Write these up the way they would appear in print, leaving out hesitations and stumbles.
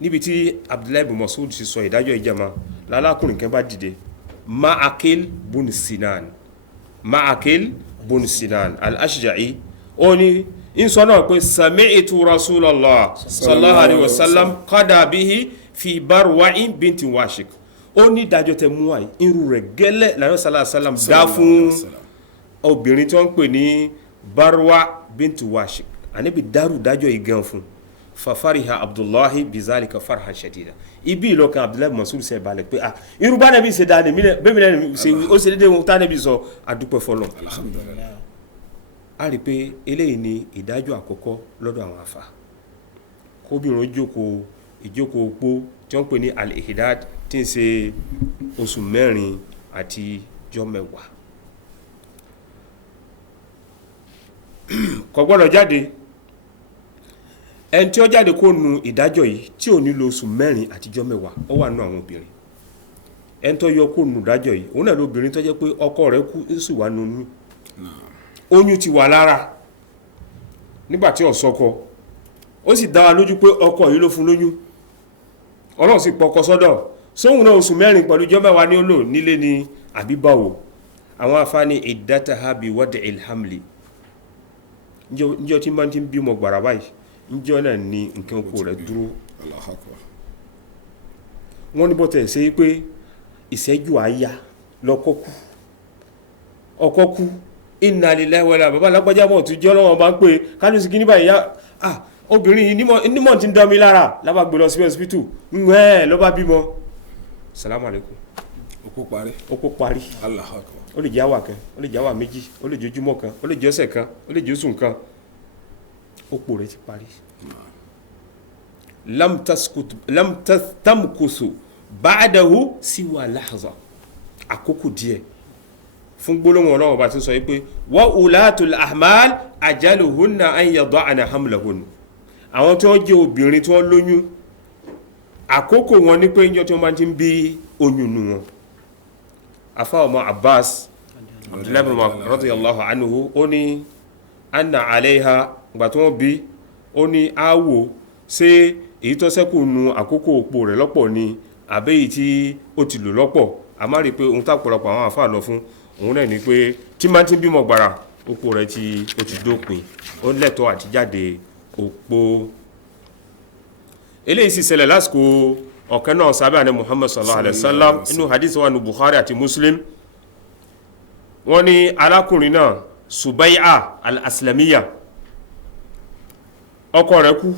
níbi tí Abdullahi ibn Mas'ud ti sọ ìdájọ́ ìjàmá lálákùnrin kan bá dìde Ma'aqil bun Sinan al-Ashja'i ó ní in sọ náà pé sami'tu Rasulullah sallallahu alaihi wasallam qada bihi fi Barwa'in binti Washik ó ní ìdájọ́ tẹ mú wáyé irú rẹ̀ gẹ́lẹ́ lànà sallallahu alaihi wasallam dá fún obìnrin tí wọ́n ń pè ní Barwa binti Washik àníbi dárú dájọ́ igan fún fafariha Abdullahi bizalika farhan shadida ibi ìlọ́kan Abdullahi Mas'ud ṣe balẹ̀ pé irú bá nàbí ṣe dáa ní bẹ́ẹ̀ mi ṣe ó ṣe dédé ohun tá nàbí sọ àdúpẹ́ fọlọ́ alhamdulillah. a rí pé eléyìí ni ìdájọ́ àkọ́kọ́ lọ́dọ̀ àwọn àfà kóbìnrin ìjókòó opó tí wọ́n pè ní al-ihdad tí ń ṣe oṣù 4 àti ọjọ́ 10 kò gbọ́dọ̀ jáde ẹni tí ó jáde kó nu ìdájọ́ yìí tí ò ní lo oṣù 4 àti ọjọ́ 10 ó wà nù àwọn obìnrin ẹni tó yọ kó nu ìdájọ́ yìí òun náà lóbìnrin tó jẹ́ pé ọkọ rẹ̀ kú ó sì wà nínú oyún ti wà lára nígbàtí ó sọkọ ó sì dá wa lójú pé ọkọ yìí ló fún lóyún Ọlọ́run sì pọkọ sọ́dọ̀ sóhun náà oṣù 4 pẹ̀lú ọjọ́ 10 ní ó lò nílé ni àbíbáwò àwọn afáàní iddataha bi wad'il hamli níjọ́ tí máa ti ń bímọ gbàrà báyìí níjọ́ náà ni nǹkan oko rẹ̀ dúró wọ́n ní bọ́tẹ̀ ṣe pé ìṣẹ́jú àáyá lọ́kọ́ kú ọkọ kú inna lillahi wa inna bàbá lágbàjá mọ̀ tó jẹ́ lọ́wọ́ bá ń pè kánúsì kí ní báyìí obìnrin yìí nímọ̀ tí ń dán mi lára lábá gbé lọ sí hospital lọ́bá bímọ salamu alaikum okó parí Allahu akbar. ó lè jẹ́ àwà kan ó lè jẹ́ àwà méjì ó lè jẹ́ ojúmọ́ kan ó lè jẹ́ ọ̀sẹ̀ kan ó lè jẹ́ oṣù kan òpó rẹ̀ ti parí lam tamkusu ba'dahu siwa lahza àkókò díẹ̀ fún gbólóhùn Ọlọ́run bá ti sọ wípé wa ulatul ahmal ajaluhunna an yada'na hamlahun àwọn tí wọ́n jẹ́ obìnrin tí wọ́n lóyún àkókò wọn ní pé ìjọ tí wọ́n máa ti ń bí oyún nù wọn afá ọmọ Abbas radiyallahu anhu ó ní anna alayha gbà tí wọ́n bí ó ní áwò ṣé èyí tó ṣẹ́kù nu àkókò òpó rẹ̀ lọ́pọ̀ ni àbẹ́yìí tí ó ti lò lọ́pọ̀ a má rí pé ohun tápọ̀lọpọ̀ àwọn àfáà lọ fún òun náà ni pé tí máa ti ń bímọ gbàrà òpó rẹ̀ ó ti dópin ó lẹ́tọ̀ọ́ àti jáde òpó eléyìí sì ṣẹlẹ̀ lásìkò ọ̀kan náà sábẹ́ àní Muhammad sallallahu alaihi wasallam inú hadith wa ní Bukhari àti Muslim wọ́n ní alákùnrin náà Subai'a al-Aslamiyya ọkọ rẹ̀ kú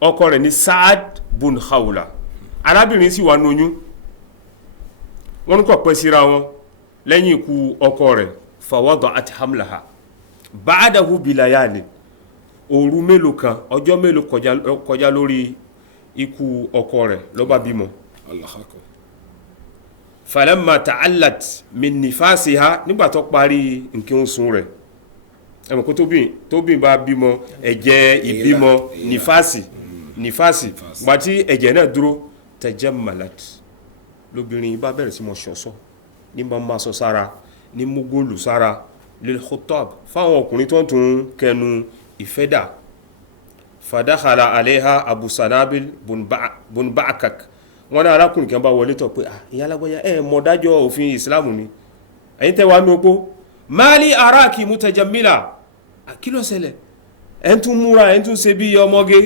ọkọ rẹ̀ ní Sa'ad bun Khawla arábìnrin sì wà lóyún wọ́n kọ̀ pẹ́ síra wọn lẹ́yìn ikú ọkọ rẹ̀ fawada'at hamlaha ba'dahu bilayali òru mélòó kan ọjọ́ mélòó kọjá lórí ikú ọkọ rẹ̀ ló bá bímọ Allahu akbar. falamma ta'allat min nifasiha nígbà tó parí nǹkan oṣù rẹ̀ ẹmọ̀ kó tóbi bá bímọ ẹ̀jẹ̀ ìbímọ nífàsì gbàtí ẹ̀jẹ̀ náà dúró tajammalat lóbìnrin bá bẹ̀rẹ̀ sí mọ́ ṣọ̀ṣọ́ ní bá máa sọ sára ní mú góòlù sára lil khutab fáwọn ọkùnrin tó ń tún kẹnu ìfẹ́dà fadakhala aleha Abu Sanabil bun Ba'kak wọn náà arákùnrin kan bá wọlé tọ̀ pé ìyá alágbọ́yá mọ̀ dájọ́ òfin ìsìlámù ni ẹ̀yin tẹ́wàá ní opó mali araki mutajammila kí ló ṣẹlẹ̀ ẹn tún múra ẹn tún ṣe bí ọmọge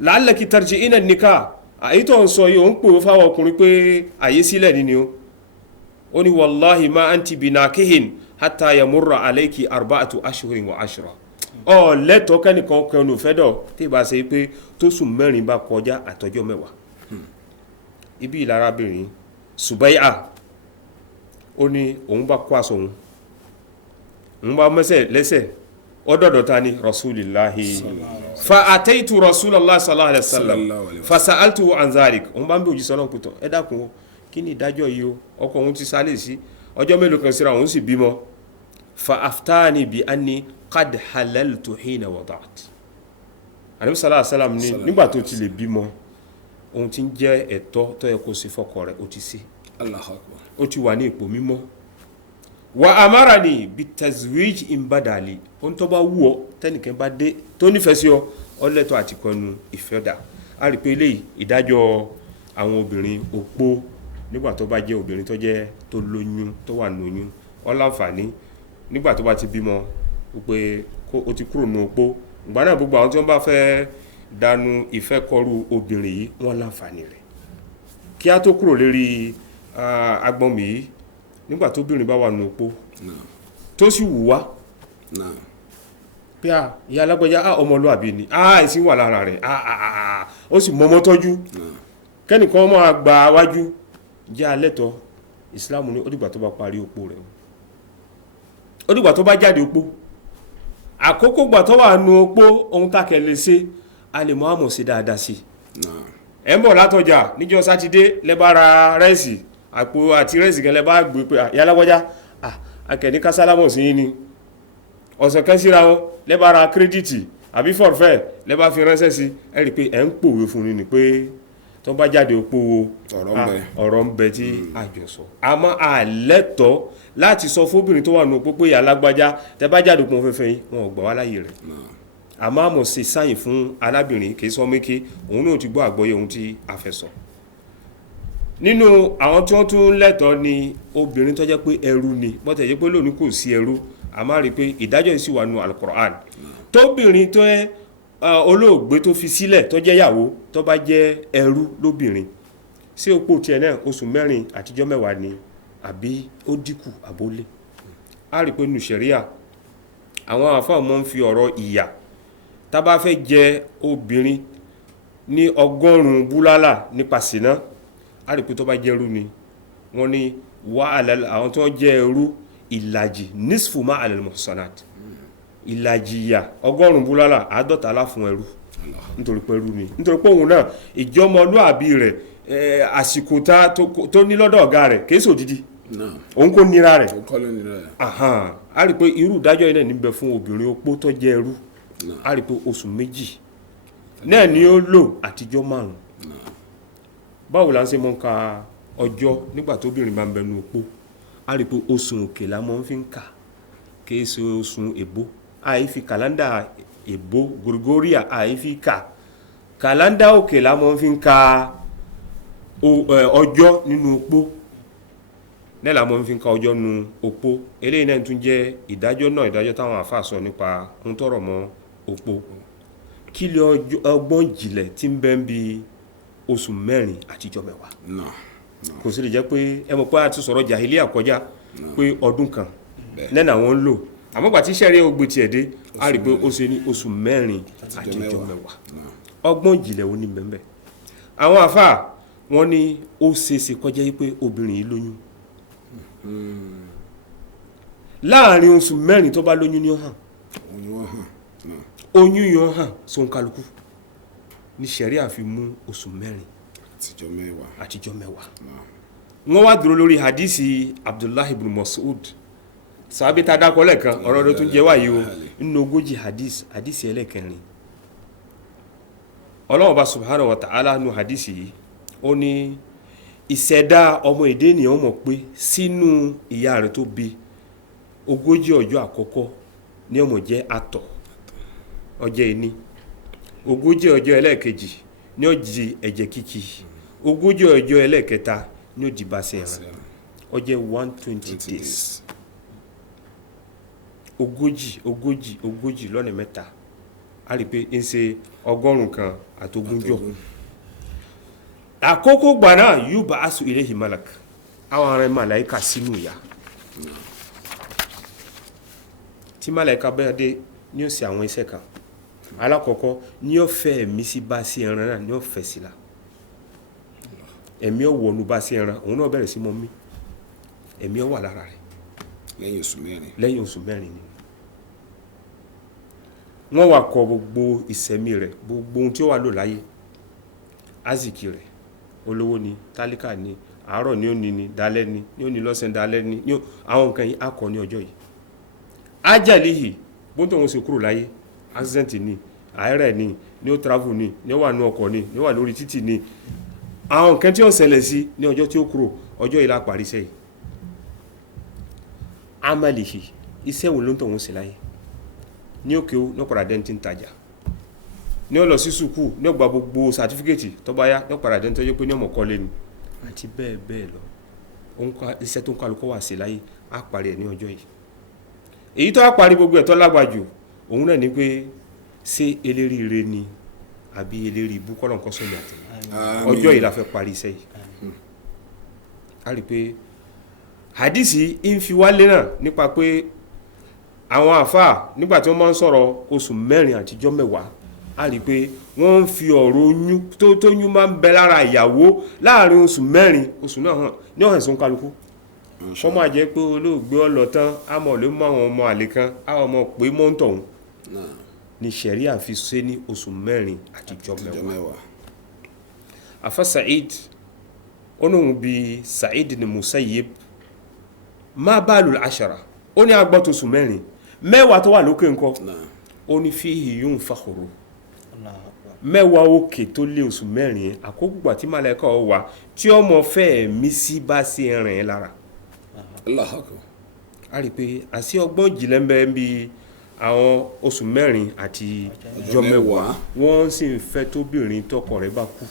la'allaki tarji'ina nikah àyí tó ń sọ yìí ó ń pè fáwọn ọkùnrin pé àyè sílẹ̀ nínú ó ní wallahi ma anti binakihin hatta yamurra alayki 4 ashhurin wa 10 ọ lẹ́tọ̀ọ́ kẹ́nìkan kẹnu fẹ́dọ̀ tí bá ṣe pé tó sùn 4 bá kọjá àtọjọ́ 10 ibi ìlarábìnrin Subai'a ó ní òun bá kó aṣọ òun bá mẹ́sẹ̀ lẹ́sẹ̀ ọdọ́dọ̀ ta ni rasulillahi fa ataitu rasulallah sallallahu alaihi wasallam fa sa'altu an zalik òun bá ń bí òjì sọ́nà pẹ̀tọ̀ ẹ dákun kí ni ìdájọ́ yìí o ọkọ òun ti sálẹ̀ sí ọjọ́ mélòó kan síra òun sì bímọ fa aftani bi anni qad halaltu hina wada'at Ànábì sallallahu alaihi wasallam ní nígbà tó ti lè bímọ ohun tí ń jẹ́ ẹ̀tọ́ tó yẹ kó ṣe fọ́kọ rẹ̀ ó ti ṣe Allahu akbar. ó ti wà ní ipò mímọ́ wa amarani bitazwij imbadali ohun tó bá wù ọ́ tẹ́nìkan bá dé tó nífẹ̀ẹ́ sí ọ lẹ́tọ̀ọ́ àti kọnu ìfẹ́dà a rí pé eléyìí ìdájọ́ àwọn obìnrin opó nígbà tó bá jẹ́ obìnrin tó jẹ́ tó lóyún tó wà lóyún ó láǹfààní nígbà tó bá ti bímọ pé ó ti kúrò ní opó ìgbà náà gbogbo àwọn tí wọ́n bá fẹ́ dànù ìfẹ́ kọrú obìnrin yìí wọ́n láǹfààní rẹ̀ kí á tó kúrò lérí agbọ́nmi yìí nígbà tó obìnrin bá wà ní opó tó sì wù wá pé ìyá alágbèjà ọmọlúwàbí ni ìsìn wà lára rẹ̀ ó sì mọ́mọ́ tọ́jú kẹ́nìkan máa gba wájú jẹ́ alẹ́tọ̀ ìsìláàmù ní ó dìgbà tó bá parí opó rẹ̀ ó dìgbà tó bá jáde opó àkókò gbà tó wà nù opó ohun tákẹ́ lè ṣe a lè mọ́ àmọ̀ sí dáadáa sí ẹ̀ ń bọ̀ látọjà níjọ́ sátidé lẹ́bàá ra rẹ́ẹ̀sì àpò àti rẹ́ẹ̀sì kan lẹ́bàá gbé pé ìyá alágbèjà akẹ́ni kásálámọ̀ sí yín ni ọ̀sẹ̀ kan síra wọn lẹ́bàá ra kírẹ́dìtì àbí fọ̀rọ̀fẹ́ lẹ́bàá fi ránṣẹ́ sí ẹ rí i pé ẹ̀ ń pòwe fún ni pé tó bá jáde opó ọ̀rọ̀ ń bẹ tí àjọsọ àmọ́ àlẹ́tọ̀ láti sọ fóbìnrin tó wà ní opó pé ìyá alágbájá tẹ bá jáde opó fẹ́fẹ́ yín wọn ò gbà wá láyè rẹ̀ àmọ́ àmọ̀ ṣe sáyìn fún arábìnrin kì í sọ méke òun náà ti gbọ́ àgbọ́yé ohun tí a fẹ́ sọ nínú àwọn tí wọ́n tún lẹ́tọ̀ọ́ ni obìnrin tó jẹ́ pé ẹrú ni bọ́tẹ̀ jẹ́ pé lónìí kò sí ẹrú a máa rí i pé ìdájọ́ yìí sì wà nù Al-Qur'an tóbìnrin tó ẹ olóògbé tó fi sílẹ̀ tó jẹ́ ìyàwó tó bá jẹ́ ẹrú lóbìnrin sí opó tiẹ̀ náà oṣù 4 àtijọ́ 10 ni àbí ó dínkù àbólé a rí i pé nù ṣẹ̀ríà àwọn àfáà mọ́ ń fi ọ̀rọ̀ ìyà tá bá fẹ́ jẹ obìnrin ní 100 búlálà nípa ṣìnà a rí i pé tó bá jẹ́ ẹrú ni wọ́n ní àwọn tó jẹ́ ẹrú ìlàjì nisfu ma al-muhsanat ìlàjì ìyà 100 búlálà 50 fún ẹrú nítorí pé ẹrú ni nítorí pé òun náà ìjọmọlúàbí rẹ̀ àsìkò tó ní lọ́dọ̀ ọ̀gá rẹ̀ kìí sòdìdí òun kò nira rẹ̀ a rí i pé irú ìdájọ́ yìí náà níbẹ̀ fún obìnrin opó tó jẹ́ ẹrú a rí i pé oṣù 2 náà ni ó lò àtijọ́ 5 báwo la ń ṣe mọ́ ka ọjọ́ nígbà tó obìnrin bá ń bẹnu opó a rí i pé oṣù òkè la mọ́ fi ń kà kì í ṣe oṣù èbó àìfi kàlándà èbó Gregorian àìfi kà kàlándà òkè la mọ́ fi ń ka ọjọ́ nínú opó náà la mọ́ fi ń ka ọjọ́ nínú opó eléyìí náà tún jẹ́ ìdájọ́ táwọn àfáà sọ nípa ń tọrọ mọ́ opó kí lè ọgbọ́n ìjìnlẹ̀ tí ń bẹ ń bi oṣù 4 àtijọ́ 10 kò sí lè jẹ́ pé ẹ mọ̀ pé a ti sọ̀rọ̀ jàhílíyà kọjá pé ọdún kan lẹ́nà àwọn ń lò àmọ́ gbà tí sẹ́rí ogbè tiẹ̀ dé a rí pé ó ṣe ní oṣù 4 àtijọ́ 10 ọgbọ́n ìjìnlẹ̀ wo ni mẹ́mbẹ́ àwọn àfáà wọ́n ní ó ṣeéṣe kọjá yí pé obìnrin yìí lóyún láàrin oṣù 4 tó bá lóyún ní ó hàn oyún yóò hàn sóhun kálukú ní sẹ́rí àfi mú oṣù 4 àtijọ́ 10 wọ́n wá dúró lórí hadisi Abdullahi ibn Mas'ud sàbí tá dákọ́ lẹ́ẹ̀kan ọ̀rọ̀ ló tún jẹ́ wáyé o nínú 40 hadisi ẹlẹ́kẹrin Ọlọ́hun bá subhanahu wa ta'ala nù hadisi yìí ó ní ìṣẹ̀dá ọmọ èdè ènìyàn mọ̀ pé sínú ìyá rẹ̀ tó bí 40 ọjọ́ àkọ́kọ́ ní ọmọ jẹ́ àtọ̀ ọjọ́ ẹni 40 ọjọ́ ẹlẹ́ẹ̀kejì ní ó di ẹ̀jẹ̀ kíkì 40 ọjọ́ ẹlẹ́ẹ̀kẹta ní ó di bàṣẹ ẹran ọjọ́ 120 days 40 lọ́nà 3 a rí pé ń ṣe 100 kan àtogúnjọ́ àkókò gbà náà yóò bá aṣọ ilayhi malak àwọn ará màláíkà sínú ìyá tí màláíkà bẹ́ẹ̀ dé ní ó ṣe àwọn iṣẹ́ kan alákọ̀ọ́kọ́ ní ó fẹ́ ẹ̀mí sí bá sí ẹran náà ní ó fẹ́ sí la ẹ̀mí ó wọnú bá sí ẹran òun náà bẹ̀rẹ̀ sí mọ́ mí ẹ̀mí ó wà lára rẹ̀ lẹ́yìn oṣù 4 ni wọ́n wá kọ gbogbo ìṣẹ̀mí rẹ̀ gbogbo ohun tí ó wà lò láyé aziki rẹ̀ olówó ni tálíkà ni àárọ̀ ni ó ní dalẹ́ ni ó ní lọ́sẹ̀ dalẹ́ ni àwọn nǹkan yìí akọ ní ọjọ́ yìí ajalihi bó tó wọn ṣe kúrò láyé accident ni àárẹ̀ ni ó travel ni ó wà ní ọkọ̀ ni ó wà lórí títì ni àwọn nǹkan tí ó ṣẹlẹ̀ sí ní ọjọ́ tí ó kúrò ọjọ́ yìí la parí sẹ́yìn amalihi iṣẹ́ wo ló ń tọ̀ wọ́n sí láyé ní òkè ó ní ọ̀pọ̀lọpọ̀ dẹ́ntì ń tajà ní ó lọ sí sùkúù ní ó gba gbogbo sàtífíkẹ́tì tó bá yá ní ó padà dẹ́n tó yẹ pé ní ọmọ kọ́lé ni àti bẹ́ẹ̀ bẹ́ẹ̀ lọ iṣẹ́ tó ń kálukọ́ wà sí láyé á parí ẹ̀ ní ọjọ́ yìí èyí tó á parí gbogbo ẹ̀ tó lágbàjù òun náà ni pé ṣé eléríire ni àbí eléri ibú kọ́lọ̀ nǹkan sọ́nà àti ọjọ́ yìí la fẹ́ parí iṣẹ́ yìí a rí pé hadisi ń fi wálé náà nípa pé àwọn àfáà nígbà tí wọ́n máa ń sọ̀rọ̀ oṣù 4 àtijọ́ 10 a rí pé wọ́n ń fi ọ̀rọ̀ oyún tó yún máa ń bẹ lára ìyàwó láàrin oṣù 4 oṣù náà hàn ní ọ̀hẹ̀ sún kálukú wọ́n máa jẹ́ pé olóògbé ọlọ́tán àmọ́ ló mọ àwọn ọmọ àlè kan àwọn ọmọ pé mọ́ńtọ̀hún ni sẹ̀ríà fi ṣe ní oṣù 4 àtijọ́ 10 afa Sa'id onóhun bíi Sa'id ni Musayyib má bálù àṣàrà ó ní agbọ́tò oṣù 4 mẹ́wàá tó wà lókè ńkọ́ ó ní fihi yunfakhu mẹ́wàá òkè tó lé oṣù 4 àkókò gbà tí màláíkà wà tí ọmọ fẹ́ mí sí bá sí rìn lára a rí pé àṣì ọgbọ́n jìnlẹ̀ ń bẹ bí àwọn oṣù 4 àti ọjọ́ 10 wọ́n sì ń fẹ́ tóbìnrin tọkọ rẹ̀ bá kú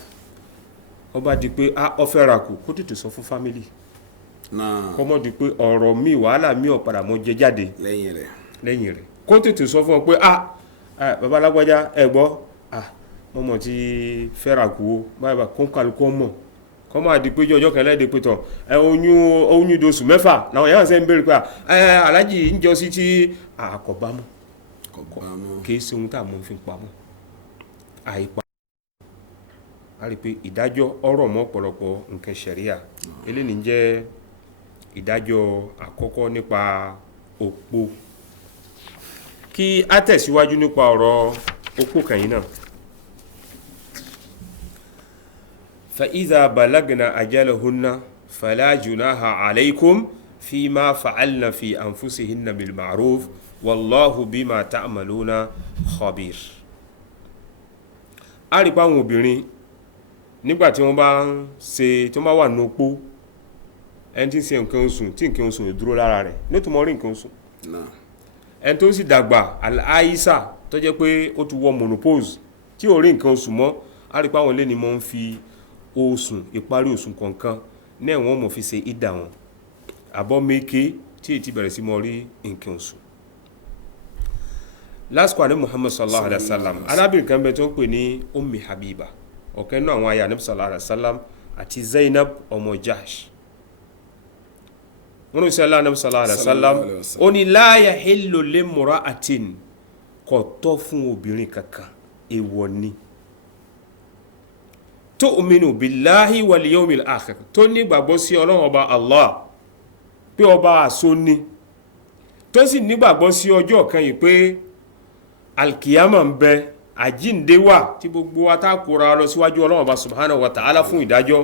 ó bá di pé ó fẹ́ ra kù kó tètè sọ fún fámílì kọ́mọ́ di pé ọ̀rọ̀ mi wàhálà mi ọ̀padà mọ́ jẹ jáde lẹ́yìn rẹ̀ kó tètè sọ fún ọ pé bàbá alágbájá ẹ gbọ́ mọ́mọ́ ti fẹ́ ra kù ó báyìí kó kálukú mọ̀ kọ́ máa di pé ọjọ́ kan lẹ́ẹ̀dẹ́ pé tán oyún ìdóṣù 6 làwọn èèyàn sẹ́ ń bèèrè pé aláàjì ń jọ sí tí àkọ́bámọ́ kìí ṣe ohun tá a mọ̀ fi pamọ́ àìpa a rí pé ìdájọ́ ọ̀rọ̀ mọ́ ọ̀pọ̀lọpọ̀ nǹkan ṣẹ̀ríà eléyìí jẹ́ ìdájọ́ àkọ́kọ́ nípa òpó kí a tẹ̀síwájú nípa ọ̀rọ̀ òpó kẹ̀yìn náà فإذا بلغنا أجلهن فلا جناح عليكم فيما فعلن في أنفسهن بالمعروف والله بما تعملون خبير a rí pa àwọn obìnrin nígbà tí wọ́n bá ń ṣe tí wọ́n bá wà ní opó ẹni tí ń ṣe nǹkan oṣù tí nǹkan oṣù ò dúró lára rẹ̀ nítorí rí nǹkan oṣù ẹni tó sì dàgbà àìsà tó jẹ́ pé ó ti wọ menopause tí ò rí nǹkan oṣù mọ́ a rí pa àwọn ilé ni mo ń fi oṣù ìparí oṣù kọ̀ọ̀kan náà wọ́n mọ̀ fi ṣe ìdá wọn àbọ̀ méke tí èyí ti bẹ̀rẹ̀ sí mọ́ rí nǹkan oṣù lásìkò àní Muhammad sallallahu alaihi wasallam arábìnrin kan bẹ tó ń pè ní Ummi Habiba ọ̀kan náà àwọn aya Ànábì sallallahu alaihi wasallam àti Zainab ọmọ Jahsh wọ́n ní sẹ́lá Ànábì sallallahu alaihi wasallam ó ní la yahillu limra'atin kò tọ́ fún obìnrin kankan èèwọ̀ ni tu'minu billahi wal yawmil akhir tó ní gbàgbọ́ sí Ọlọ́run ọba Allah pé ọba àṣọ ni tó sì ní gbàgbọ́ sí ọjọ́ kan yìí pé alkiyama ń bẹ àjíǹde wà tí gbogbo wa tá kóra lọ síwájú Ọlọ́run ọba subhanahu wa ta'ala fún ìdájọ́